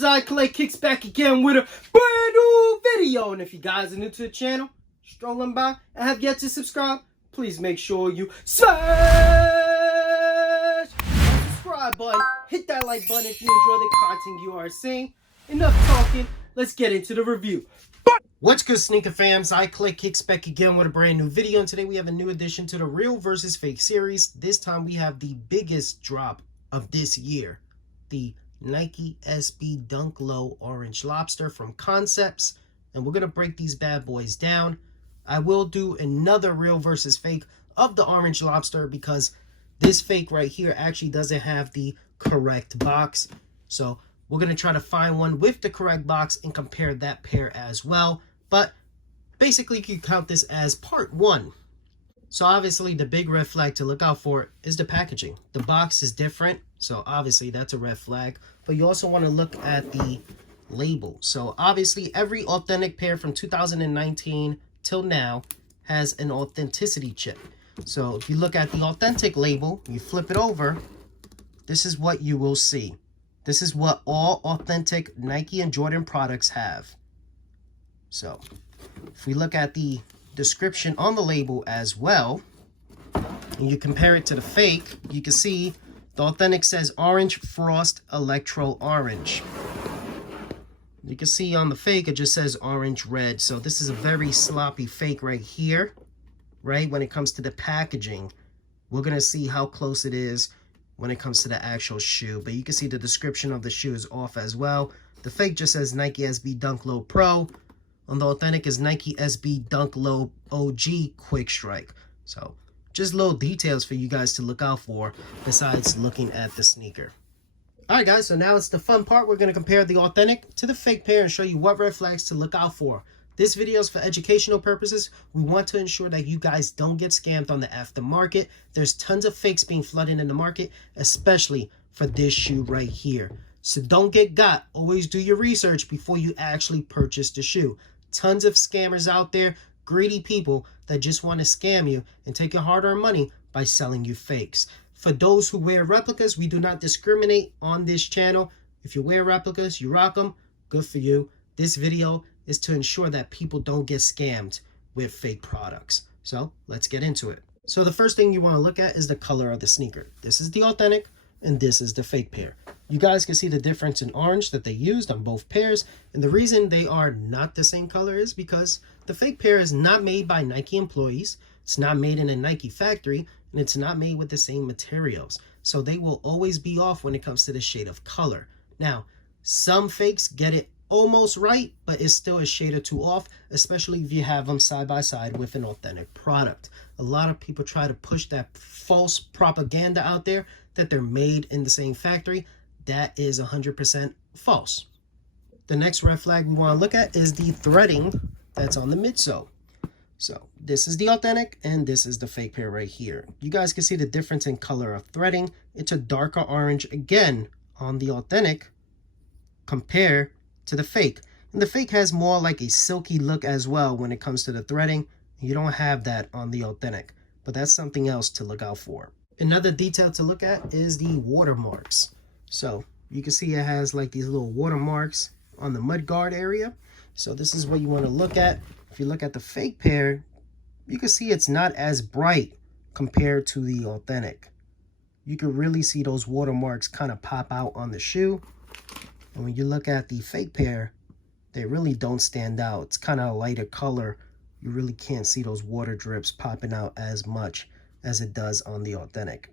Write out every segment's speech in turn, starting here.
Fams, eb.kicks back again with a brand new video. And if you guys are new to the channel, strolling by and have yet to subscribe, please make sure you smash that subscribe button. Hit that like button if you enjoy the content you are seeing. Enough talking, let's get into the review. What's good, sneaker fams? eb.kicks back again with a brand new video, and today we have a new addition to the real versus fake series. This time we have the biggest drop of this year, the Nike SB Dunk Low Orange Lobster from Concepts, and we're gonna break these bad boys down. I will do another real versus fake of the Orange Lobster because this fake right here actually doesn't have the correct box, so we're gonna try to find one with the correct box and compare that pair as well. But basically you can count this as part one. So obviously the big red flag to look out for is the packaging. The box is different, so obviously that's a red flag. But you also want to look at the label. So obviously every authentic pair from 2019 till now has an authenticity chip. So if you look at the authentic label, you flip it over, this is what you will see. This is what all authentic Nike and Jordan products have. So if we look at the description on the label as well, and you compare it to the fake, you can see the authentic says Orange Frost Electro Orange. You can see on the fake it just says Orange Red. So this is a very sloppy fake right here, right? When it comes to the packaging, we're gonna see how close it is when it comes to the actual shoe, but you can see the description of the shoe is off as well. The fake just says Nike SB Dunk Low Pro. On the authentic is Nike SB Dunk Low OG Quick Strike. So just little details for you guys to look out for besides looking at the sneaker. All right, guys, so now it's the fun part. We're going to compare the authentic to the fake pair and show you what red flags to look out for. This video is for educational purposes. We want to ensure that you guys don't get scammed on the aftermarket. There's tons of fakes being flooded in the market, especially for this shoe right here. So don't get got. Always do your research before you actually purchase the shoe. Tons of scammers out there, greedy people that just want to scam you and take your hard-earned money by selling you fakes. For those who wear replicas, we do not discriminate on this channel. If you wear replicas, you rock them, good for you. This video is to ensure that people don't get scammed with fake products. So let's get into it. So the first thing you want to look at is the color of the sneaker. This is the authentic and this is the fake pair. You guys can see the difference in orange that they used on both pairs, and the reason they are not the same color is because the fake pair is not made by Nike employees, it's not made in a Nike factory, and it's not made with the same materials, so they will always be off when it comes to the shade of color. Now, some fakes get it almost right, but it's still a shade or two off, especially if you have them side by side with an authentic product. A lot of people try to push that false propaganda out there that they're made in the same factory. That is 100% false. The next red flag we want to look at is the threading that's on the midsole. So this is the authentic and this is the fake pair right here. You guys can see the difference in color of threading. It's a darker orange again on the authentic compared to the fake. And the fake has more like a silky look as well when it comes to the threading. You don't have that on the authentic, but that's something else to look out for. Another detail to look at is the watermarks. So you can see it has like these little watermarks on the mud guard area. So this is what you want to look at. If you look at the fake pair, you can see it's not as bright compared to the authentic. You can really see those watermarks kind of pop out on the shoe. And when you look at the fake pair, they really don't stand out. It's kind of a lighter color. You really can't see those water drips popping out as much as it does on the authentic.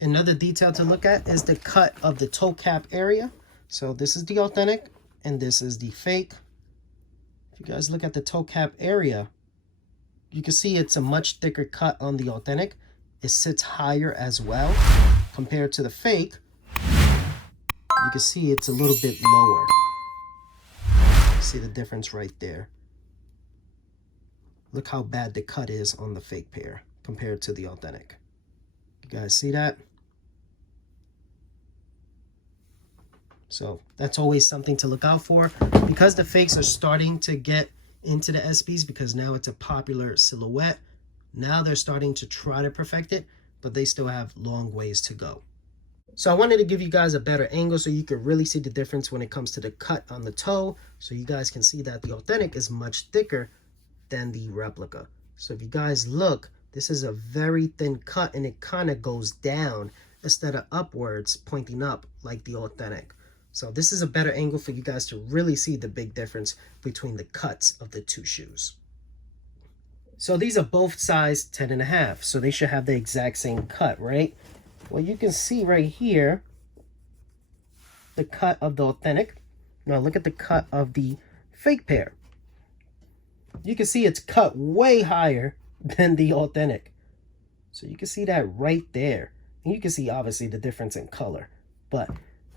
Another detail to look at is the cut of the toe cap area. So this is the authentic and this is the fake. If you guys look at the toe cap area, you can see it's a much thicker cut on the authentic. It sits higher as well compared to the fake. You can see it's a little bit lower. See the difference right there. Look how bad the cut is on the fake pair compared to the authentic. You guys see that? So that's always something to look out for. Because the fakes are starting to get into the SBs, because now it's a popular silhouette, now they're starting to try to perfect it, but they still have long ways to go. So I wanted to give you guys a better angle so you can really see the difference when it comes to the cut on the toe. So you guys can see that the authentic is much thicker than the replica. So if you guys look, this is a very thin cut and it kind of goes down instead of upwards, pointing up like the authentic. So this is a better angle for you guys to really see the big difference between the cuts of the two shoes. So these are both size 10.5, so they should have the exact same cut, right? Well, you can see right here the cut of the authentic. Now look at the cut of the fake pair. You can see it's cut way higher than the authentic. So you can see that right there. And you can see obviously the difference in color. But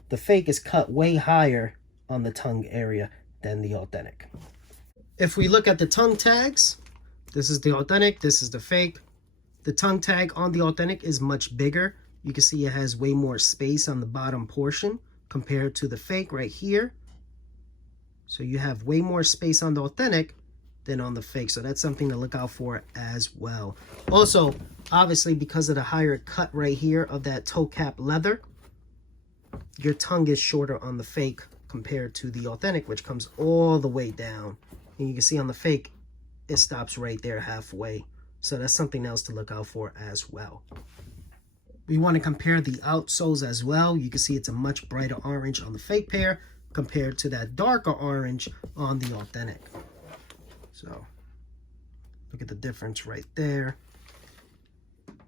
the fake is cut way higher on the tongue area than the authentic. If we look at the tongue tags, this is the authentic, this is the fake. The tongue tag on the authentic is much bigger. You can see it has way more space on the bottom portion compared to the fake right here. So you have way more space on the authentic than on the fake. So that's something to look out for as well. Also, obviously, because of the higher cut right here of that toe cap leather, your tongue is shorter on the fake compared to the authentic, which comes all the way down. And you can see on the fake, it stops right there halfway. So that's something else to look out for as well. We want to compare the outsoles as well. You can see it's a much brighter orange on the fake pair compared to that darker orange on the authentic. So look at the difference right there.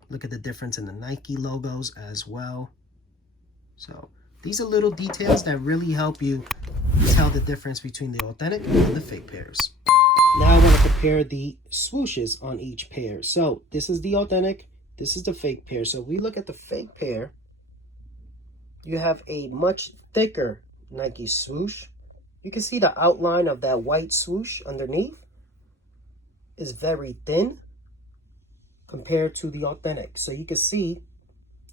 Look at the difference in the Nike logos as well. So these are little details that really help you tell the difference between the authentic and the fake pairs. Now I want to compare the swooshes on each pair. So this is the authentic, this is the fake pair. So if we look at the fake pair, you have a much thicker Nike swoosh. You can see the outline of that white swoosh underneath is very thin compared to the authentic. So you can see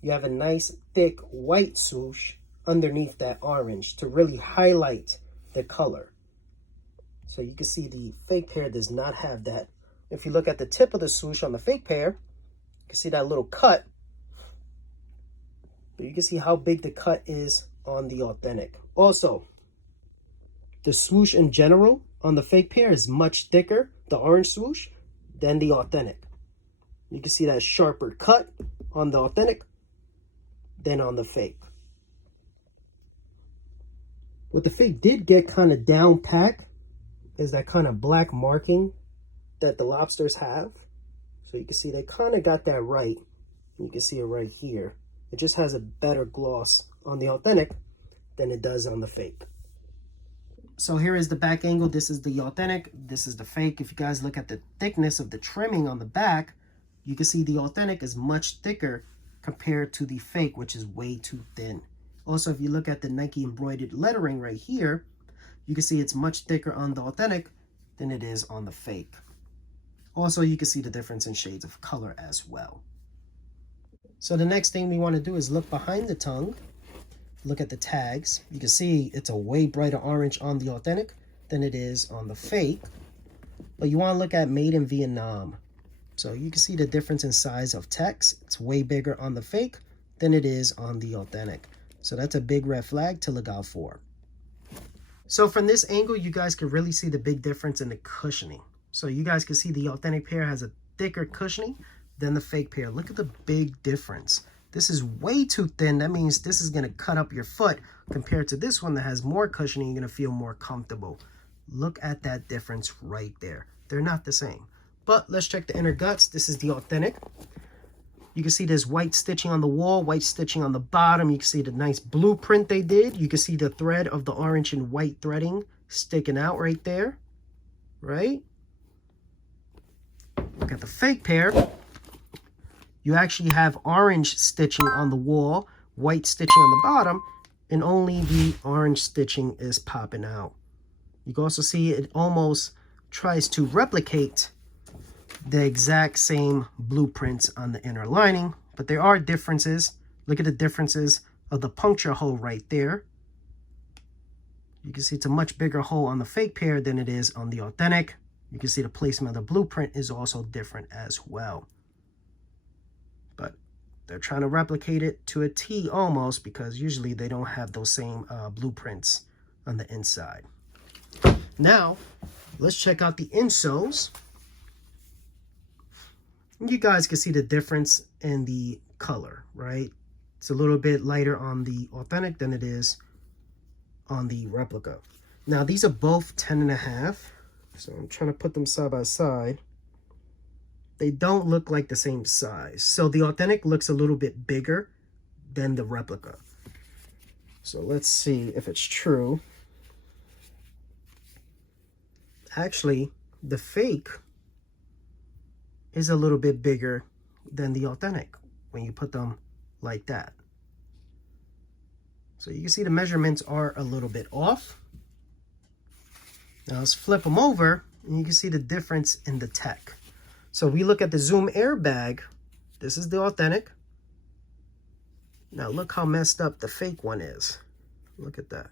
you have a nice thick white swoosh underneath that orange to really highlight the color. So you can see the fake pair does not have that. If you look at the tip of the swoosh on the fake pair, you can see that little cut. But you can see how big the cut is on the authentic. Also, the swoosh in general on the fake pair is much thicker, the orange swoosh, than the authentic. You can see that sharper cut on the authentic than on the fake. What the fake did get kind of down packed is that kind of black marking that the Lobsters have. So you can see they kind of got that right. You can see it right here. It just has a better gloss on the authentic than it does on the fake. So here is the back angle. This is the authentic. This is the fake. If you guys look at the thickness of the trimming on the back, you can see the authentic is much thicker compared to the fake, which is way too thin. Also, if you look at the Nike embroidered lettering right here, you can see it's much thicker on the authentic than it is on the fake. Also, you can see the difference in shades of color as well. So the next thing we want to do is look behind the tongue. Look at the tags. You can see it's a way brighter orange on the authentic than it is on the fake. But you want to look at made in Vietnam. So you can see the difference in size of text. It's way bigger on the fake than it is on the authentic. So that's a big red flag to look out for. So from this angle, you guys can really see the big difference in the cushioning. So you guys can see the authentic pair has a thicker cushioning than the fake pair. Look at the big difference. This is way too thin. That means this is going to cut up your foot compared to this one that has more cushioning. You're going to feel more comfortable. Look at that difference right there. They're not the same. But let's check the inner guts. This is the authentic. You can see there's white stitching on the wall, white stitching on the bottom. You can see the nice blueprint they did. You can see the thread of the orange and white threading sticking out right there, right? Look at the fake pair. You actually have orange stitching on the wall, white stitching on the bottom, and only the orange stitching is popping out. You can also see it almost tries to replicate the exact same blueprints on the inner lining, but there are differences. Look at the differences of the puncture hole right there. You can see it's a much bigger hole on the fake pair than it is on the authentic. You can see the placement of the blueprint is also different as well. But They're trying to replicate it to a T almost, because usually they don't have those same blueprints on the inside. Now, let's check out the insoles. You guys can see the difference in the color, right? It's a little bit lighter on the authentic than it is on the replica. Now, these are both 10.5, so I'm trying to put them side by side. They don't look like the same size. So the authentic looks a little bit bigger than the replica. So let's see if it's true. Actually, the fake is a little bit bigger than the authentic when you put them like that. So you can see the measurements are a little bit off. Now let's flip them over and you can see the difference in the tech. So we look at the zoom airbag. This is the authentic. Now look how messed up the fake one is. Look at that.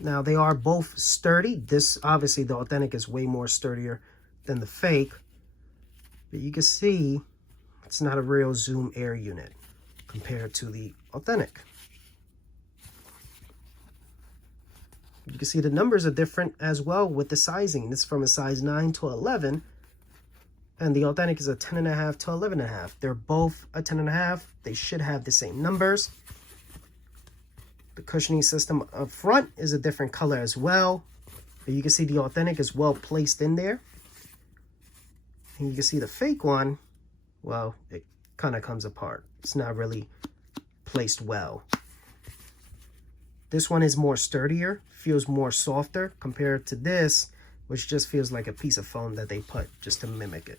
Now they are both sturdy. This, obviously the authentic is way more sturdier than the fake. But you can see it's not a real zoom air unit compared to the authentic. You can see the numbers are different as well with the sizing. This is from a size 9 to 11. And the authentic is a 10.5 to 11.5. They're both a 10.5. They should have the same numbers. The cushioning system up front is a different color as well. But you can see the authentic is well placed in there. And you can see the fake one, well, it kind of comes apart. It's not really placed well. This one is more sturdier, feels more softer compared to this, which just feels like a piece of foam that they put just to mimic it.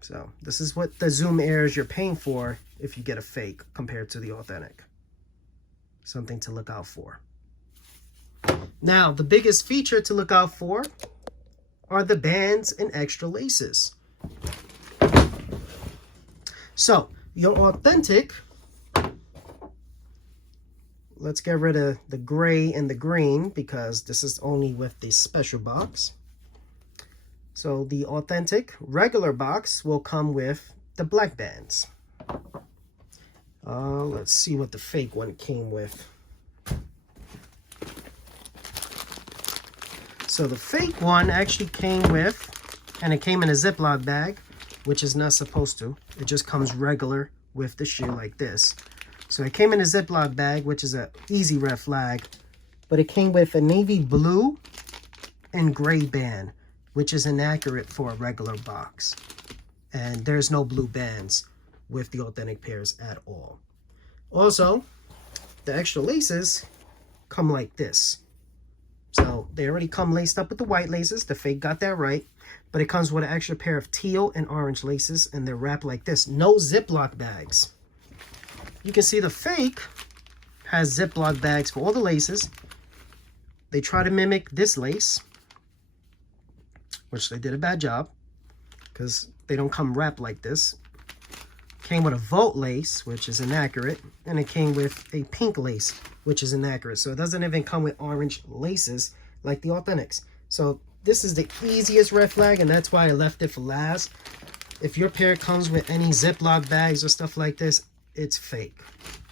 So this is what the zoom airs you're paying for if you get a fake compared to the authentic. Something to look out for. Now, the biggest feature to look out for are the bands and extra laces. So your authentic, let's get rid of the gray and the green because this is only with the special box. So the authentic regular box will come with the black bands. Let's see what the fake one came with. So the fake one actually came with, and it came in a Ziploc bag, which is not supposed to. It just comes regular with the shoe like this. So it came in a Ziploc bag, which is an easy red flag, but it came with a navy blue and gray band, which is inaccurate for a regular box. And there's no blue bands with the authentic pairs at all. Also, the extra laces come like this. So they already come laced up with the white laces. The fake got that right. But it comes with an extra pair of teal and orange laces, and they're wrapped like this. No Ziploc bags. You can see the fake has Ziploc bags for all the laces. They try to mimic this lace, which they did a bad job because they don't come wrapped like this. Came with a Volt lace, which is inaccurate, and it came with a pink lace, which is inaccurate. So it doesn't even come with orange laces like the authentics. So this is the easiest red flag, and that's why I left it for last. If your pair comes with any Ziploc bags or stuff like this, it's fake.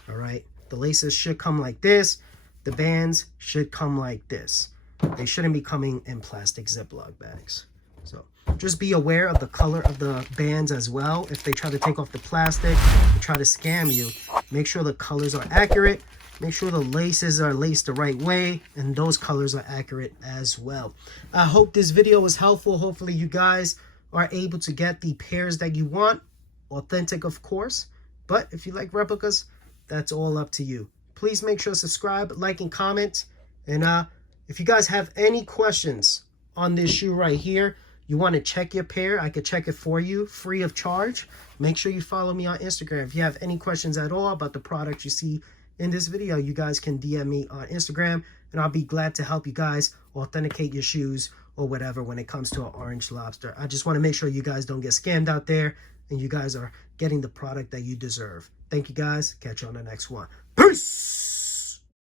All right, the laces should come like this. The bands should come like this. They shouldn't be coming in plastic Ziploc bags. So just be aware of the color of the bands as well. If they try to take off the plastic and try to scam you, make sure the colors are accurate. Make sure the laces are laced the right way, and those colors are accurate as well. I hope this video was helpful. Hopefully you guys are able to get the pairs that you want. Authentic, of course. But if you like replicas, that's all up to you. Please make sure to subscribe, like, and comment. And if you guys have any questions on this shoe right here, you want to check your pair, I could check it for you free of charge. Make sure you follow me on Instagram. If you have any questions at all about the product you see in this video, you guys can DM me on Instagram, and I'll be glad to help you guys authenticate your shoes or whatever when it comes to an orange lobster. I just want to make sure you guys don't get scammed out there and you guys are getting the product that you deserve. Thank you guys. Catch you on the next one. Peace!